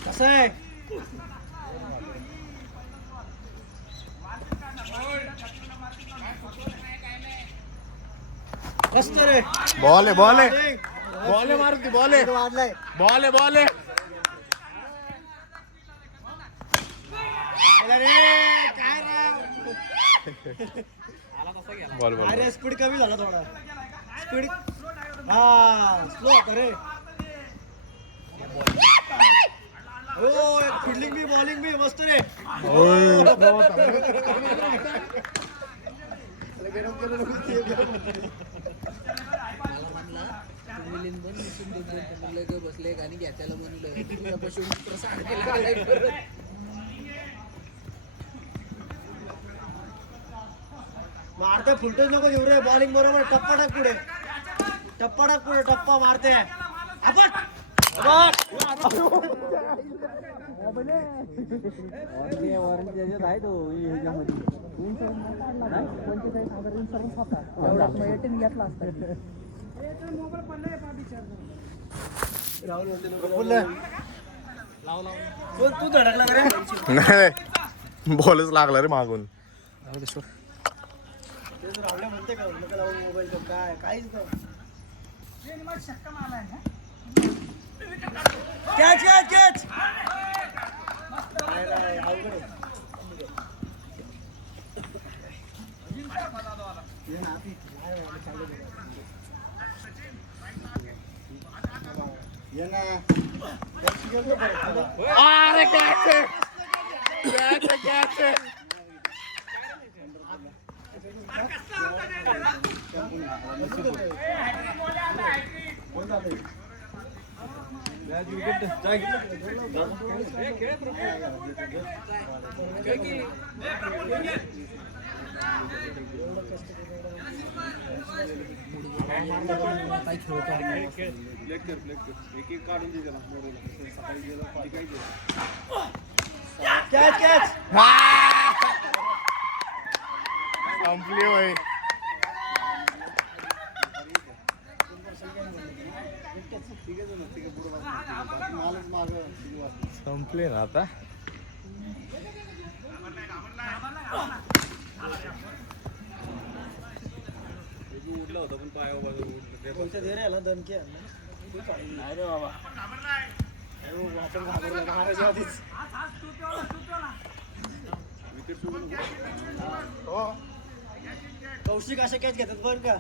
कसं आहे? मस्त रे. बॉल आहे बॉल आहे मारुती बॉल आहे वाढलाय. बॉल आहे अरे काय राव. बॉल अरे स्पीड कमी झाला थोडा. स्पीड हा स्लो होता रे. हो फिल्डिंग बी बॉलिंग बी मस्त रे. बसले गाणी घ्यायला म्हणलं मारते फुलटच नको घेऊ रे. बॉलिंग बरोबर टप्पा टाक पुढे. टप्पा टाक पुढे. टप्पा मारते आपण. तू धडकला रे. नाही बॉलच लागला रे मागून. रावल्या म्हणते का मोबाईल काय काहीच कॅच कॅच कॅच. अरे कॅच कॅच कॅच संपली होय. संपले ना आता. कौशिक असे कॅच घेतात पण का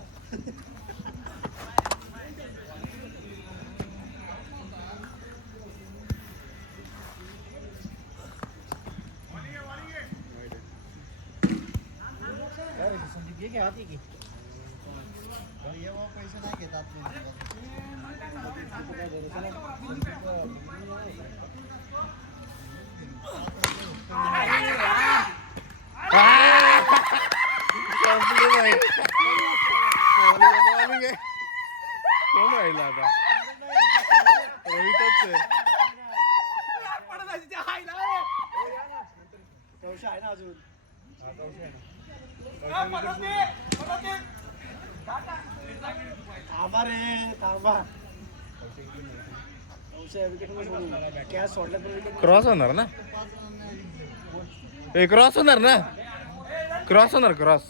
पैसे नाही घेतात संपली होय. Bowling आहे. कोण राहिला आता? रोहितच आहे. कौशा आहे ना अजून थांबा रे थांबा कॅच सोडल्या क्रॉस होणार ना. क्रॉस होणार ना. क्रॉस होणार क्रॉस.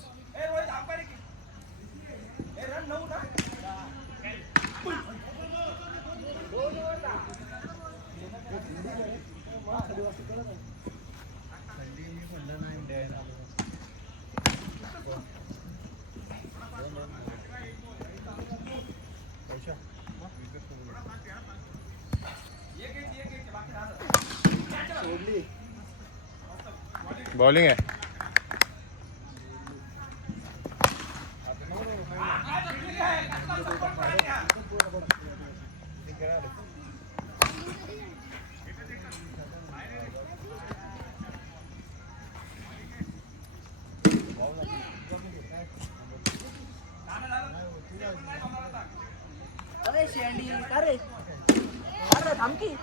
बॉलिंग आहे. अरे शेंडी अरे अरे थांबकी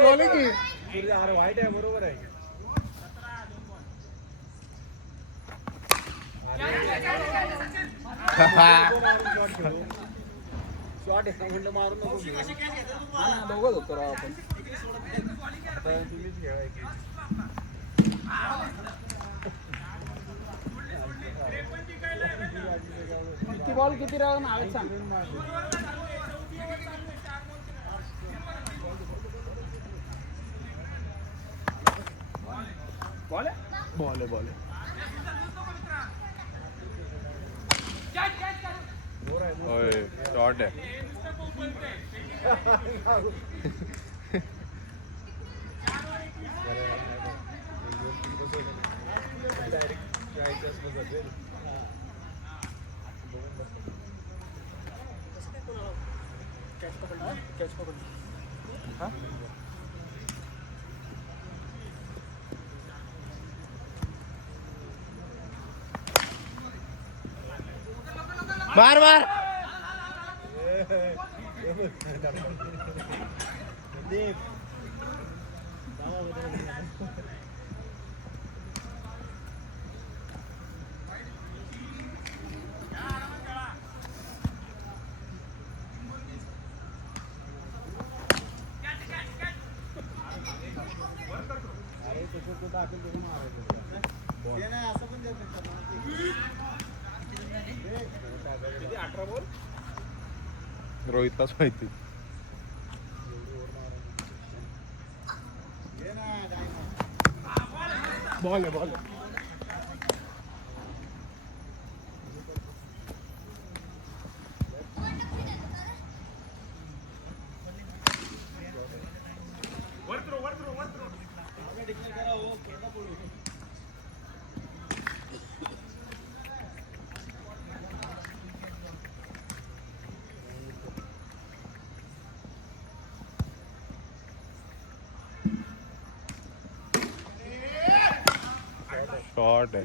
बॉलिंग की अरे वाईट आहे बरोबर आहे शॉट एका खंड मारून नको दोघंच होतो राव आपण. किती बॉल किती राहून आहेत सांग. बॉल आहे. बॉल आहे. होय शॉट आहे. मार मार. रोहितलाच माहिती. बॉल आहे बॉल. शॉर्ट आहे.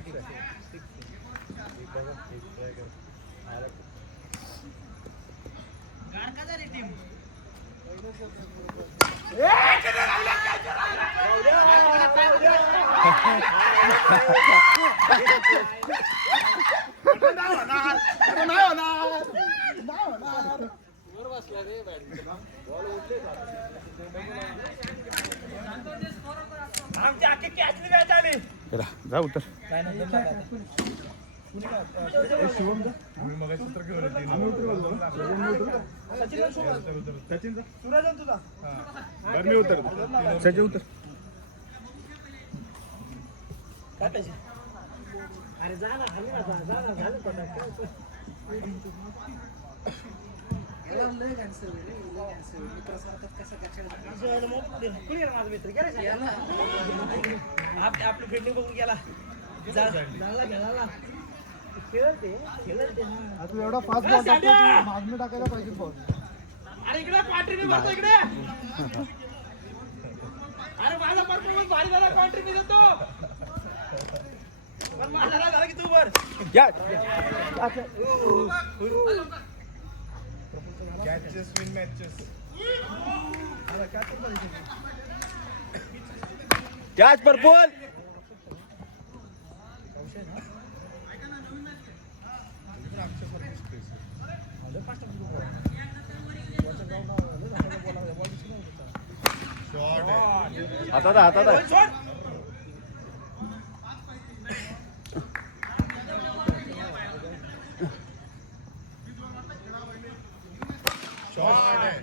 आमची अख्खी कॅचली मॅच आली. जा उतर. मी उतर. सचिन उतर. अरे जा ना खाली ना जा ना झालं माझा मित्र आपली फिल्डिंग बघून गेला झाला खेळाला खेळते तू एवढा फास्ट बॉल टाकतो, मागणी टाकायला पाहिजे बॉल. अरे इकडे कॉन्ट्री मारतो इकडे. अरे माझा परफॉर्मन्स भारी झाला, कॉन्ट्री देतो. पण माझा झाला की तू वर. Catches win matches. कॅच पर बॉल. हातात आहे, हातात आहे.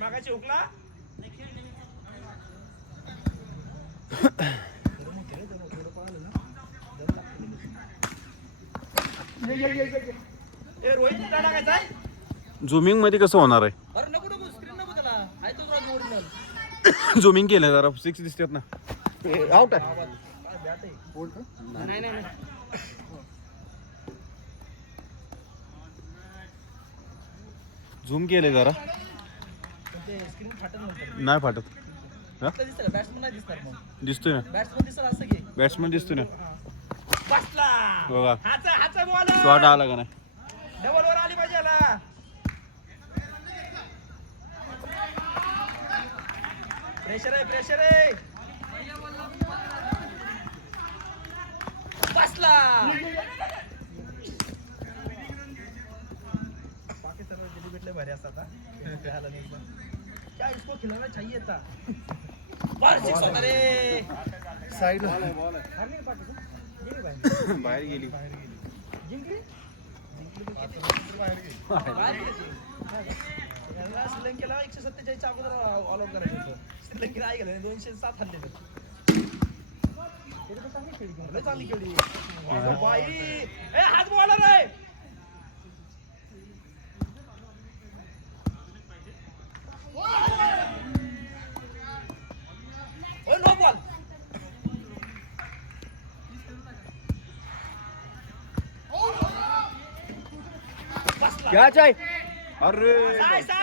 मागाची हुकला. ए रोहित टाकायचा आहे. झुमिंग मध्ये कसं होणार आहे? अरे नको नको स्क्रीन नको त्याला. आहे तो ओरिजिनल. झुमिंग केलं जरा 6 दिसतात ना. आउट आहे. नाही झूम केले जरा. ते स्क्रीन फाटत नव्हतं. नाही फाटत. दिसतं बॅट्समन नाही दिसणार मग. दिसतोय ना. बॅट्समन दिसत असं की बॅट्समन दिसतोय ना. बसला. बघा हाचा बॉल. शॉट आला का नाही. डबल वर आली पाहिजे याला. प्रेशर आहे. बसला. पाकिस्तान मध्ये भेटले भारी असतात. क्या इसको खिलाना चाहिए था. बॉल सिक्स होता रे. साईड बाहेर गेली. श्रीलंकेला 147 अगोदर ऑल आउट करायचं होतं. श्रीलंकेला आहे गेलं 207 हल्ले. चांगली खेळली बाई. ए हात बॉलर आहे. No ball. कॅच आहे. अरे साय.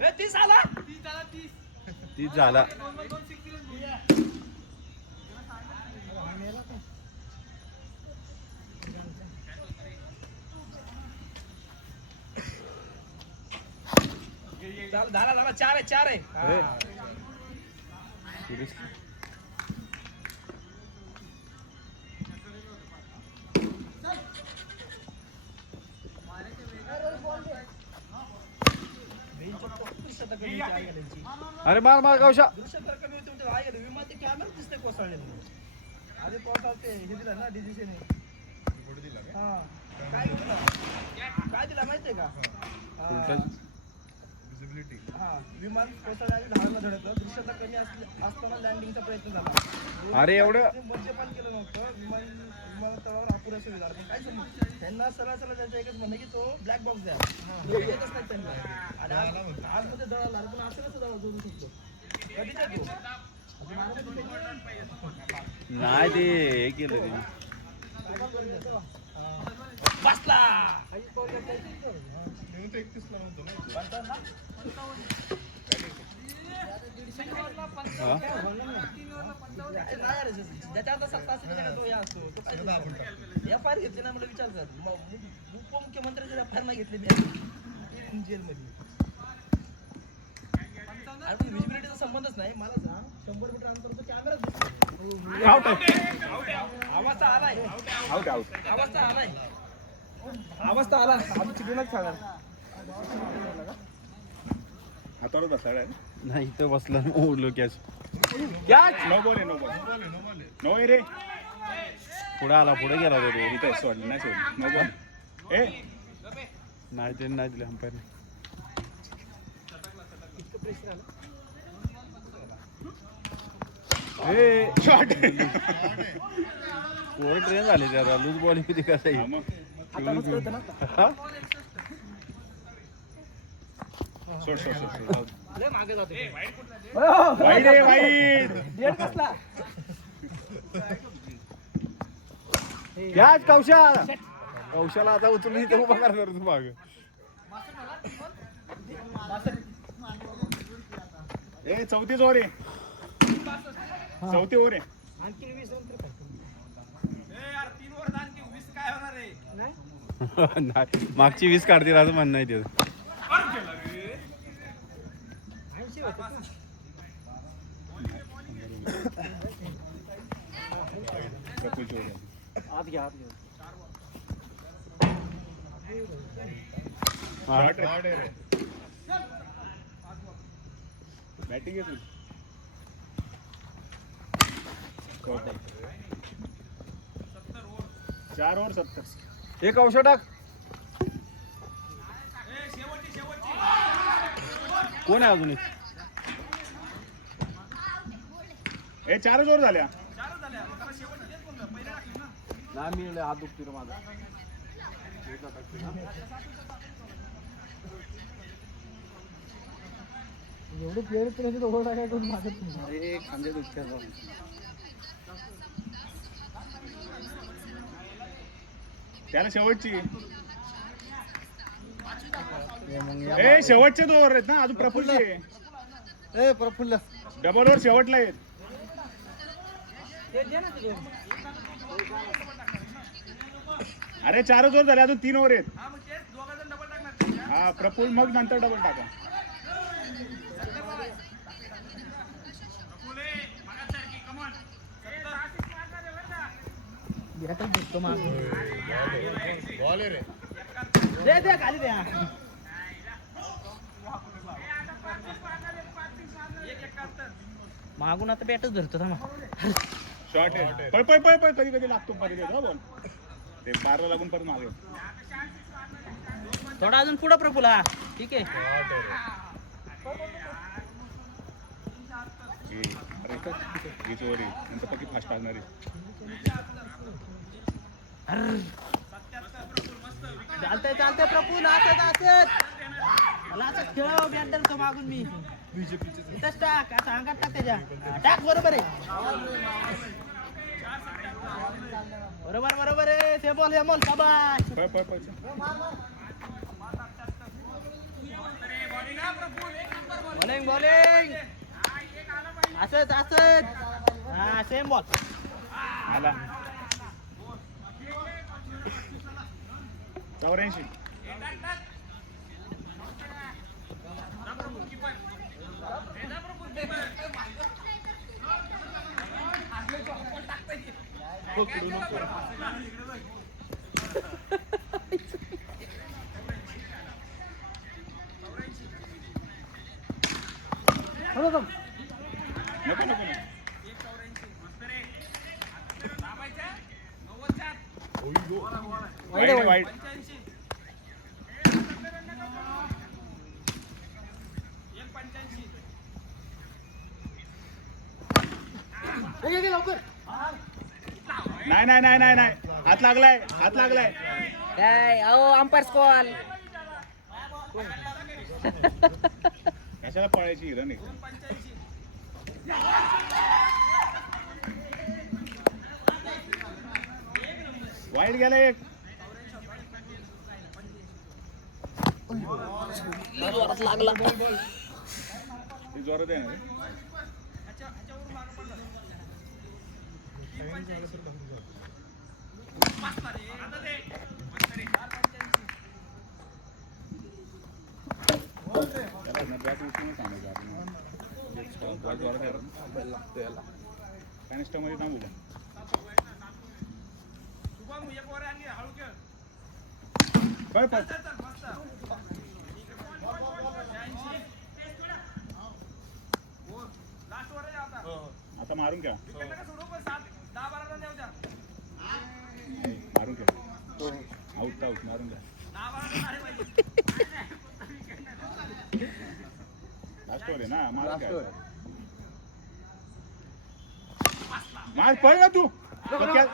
ए 30 आला. 30 झाला. झाला 4 आहे. अरे मार मार गावशा. दृश्य तर कमी होते. विमान ते कॅमेरा दिसते कोसळलेलं. काय दिला माहितीये का विमान कोसळल्याने झाडाला धडकलं. दृश्यता कमी असताना लँडिंगचा प्रयत्न झाला. अरे एवढं मद्यपान केलं नव्हतं. विमानतळावर अपुऱ्या सुविधा. काय समज त्यांना सरळ त्यांचं एकच म्हणणं की तो ब्लॅक बॉक्स द्या. येतच नाही त्यांना. आणि आतमध्ये दळाला पण असं कसं दळा जोडू शकतो कधीच येतो. नाही ते हे केलं ते बसला ज्याच्या आता सत्ता असेल त्याला तो या असतो. तो काय एफ आय आर घेतली ना मला विचार कर. उपमुख्यमंत्र्यांची एफ आय आर नाही घेतली मी जेलमध्ये. विजिबिलिटीचा संबंधच नाही. मला सांग 100 मीटर अंतर तो कॅमेरा दिसतो. आउट आवाज तर आलाय. आउट आउट आवाज तर आलाय. आवाज तर आला. आम्ही चिकनच खाणार. हातावर बसायला नाही इथं बसला ओढलो कॅच नो बॉल आहे नो बॉल नो आहे रे पुढे आला पुढे गेला तो इथं सोडलं नाही सोडलं नो बॉल ए नाही ते नाही दिले अंपायरने शॉट पोर ट्रेन झाले त्याला लूज बॉल किती कसं आहे सोड सोड सोड लय मागे जातो. वाईट आहे वाईट डेट कसला कॅच कौशाला आता उचलून इथे उभा करणार तू माग ए 34 ओव्हर आहे 34 ओव्हर आहे आणखी 20 नाही मागची 20 काढतील असं म्हणणं आहे त्याचं आत घ्या बॅटिंग आहे 4 ओव्हर 70 एक औषध टाक कोण आहे अजून ए 4 ओव्हर झाल्या नाही मी हात दुखतो माझा एवढं प्लेअर करायचं ओव्हर टाकाय करून मागत अरे खांदे दुखतात त्याला शेवटची ए शेवटचे 2 ओव्हर आहेत ना अजून प्रफुल्ल ए प्रफुल्ल डबल ओव्हर शेवटला आहेत अरे 4 ओव्हर झाले अजून 3 ओव्हर आहेत हा प्रफुल्ल मग नंतर डबल टाका दे खाली द्या. मागून आता बॅटच धरतो ना शॉर्ट आहे पळ पळ पळ पळ कधी कधी लागतो कधी कधी बॉल ते बारला लागून परत मागे थोडा अजून पुढं प्रफुला ठीक आहे हीच ओव्हर आहे नंतर पक्की फास्ट लागणार आहे चालतंय चालतंय प्रफुल असत मला असं खेळ बॅटर तो मागून मी इथंच टाक असं अंगात टाक त्याच्या टाक बरोबर आहे बरोबर बरोबर आहे ते बॉल मोल शाबाश पळ पळ पळ बॉलिंग बॉलिंग असंच असंच हा सेम बॉल आला 84 नको नको वाईट वाईट लवकर नाही नाही नाही नाही नाही हात लागलाय हात लागलाय अंपायर कॉल. कशाला पळायची हिरण आहे वाईट गेला एक लागला. ते जोरात आहे ना रे. त्याला ना बॅट उचलूनच आणायचं आपण. बॉल जोरात आहे रे. कॅनिस्टरमध्ये थांबू का? पळ पळ आता मारून घ्या मारून घ्या आऊट आऊट मारून घ्या लास्ट वर आहे ना मारून घ्या मार पळ ना तू तो क्या-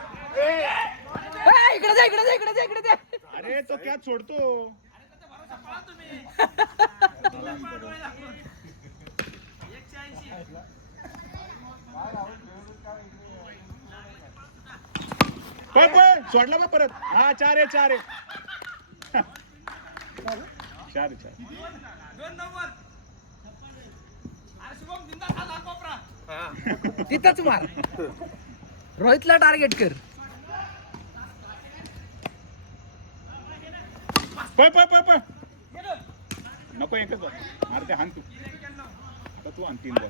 इकडे जा इकडे जा इकडे जा इकडे जा. अरे तो क्या सोडतो पळ पळ सोडला बा परत हा 4 आहे 4 आहे 4 आहे 4 तिथंच मार. रोहितला टार्गेट कर. पळ पळ पळ पळ नको एकच बॉल मारते हान तू आता तू आण 3 बॉल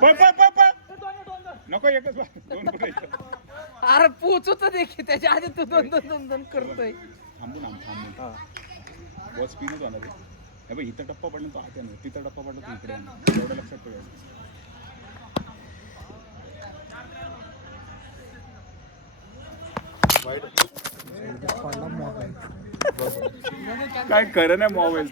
पळ पळ पळ पळ नको एकच बॉल 2 कुठे अरे पोचू तर देखील त्याच्या आधी तू दोन दोन दोन दोन करतोय. थांबून बॉल स्पिनच होणार आहे हे बघ इथं टप्पा पडला तो आत येणार तिथं टप्पा पडला तो इकडे येणार एवढं लक्षात ठेवायचं काय खरं नाही मोबाईल